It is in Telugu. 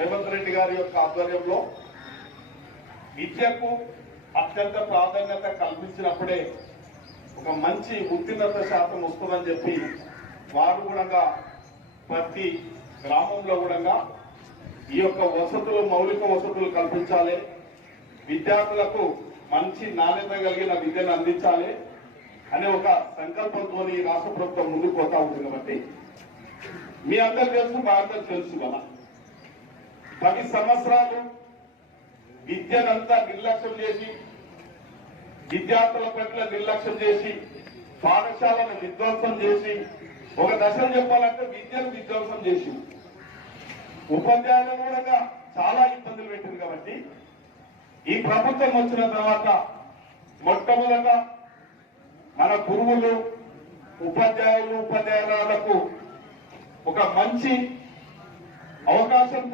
రేవంత్ రెడ్డి గారి యొక్క ఆధ్వర్యంలో విద్యకు అత్యంత ప్రాధాన్యత కల్పించినప్పుడే ఒక మంచి ఉత్తీర్ణత శాతం వస్తుందని చెప్పి వారు కూడా ప్రతి గ్రామంలో కూడా ఈ యొక్క వసతులు మౌలిక వసతులు కల్పించాలి, విద్యార్థులకు మంచి నాణ్యత కలిగిన విద్యను అందించాలి అనే ఒక సంకల్పంతో ఈ రాష్ట్ర ప్రభుత్వం ముందుకు పోతా ఉంది. కాబట్టి మీ అందరు తెలుసు, మా అందరు తెలుసు కదా, 10 సంవత్సరాలు విద్యనంతా నిర్లక్ష్యం చేసి, విద్యార్థుల పట్ల నిర్లక్ష్యం చేసి, పాఠశాలను విధ్వంసం చేసి, ఒక దశలో చెప్పాలంటే విద్యను విధ్వంసం చేసి ఉపాధ్యాయులను కూడా చాలా ఇబ్బందులు పెట్టింది. కాబట్టి ఈ ప్రభుత్వం వచ్చిన తర్వాత మొట్టమొదట మన గురువులు, ఉపాధ్యాయులు, ఉపాధ్యాయులకు ఒక మంచి అవకాశం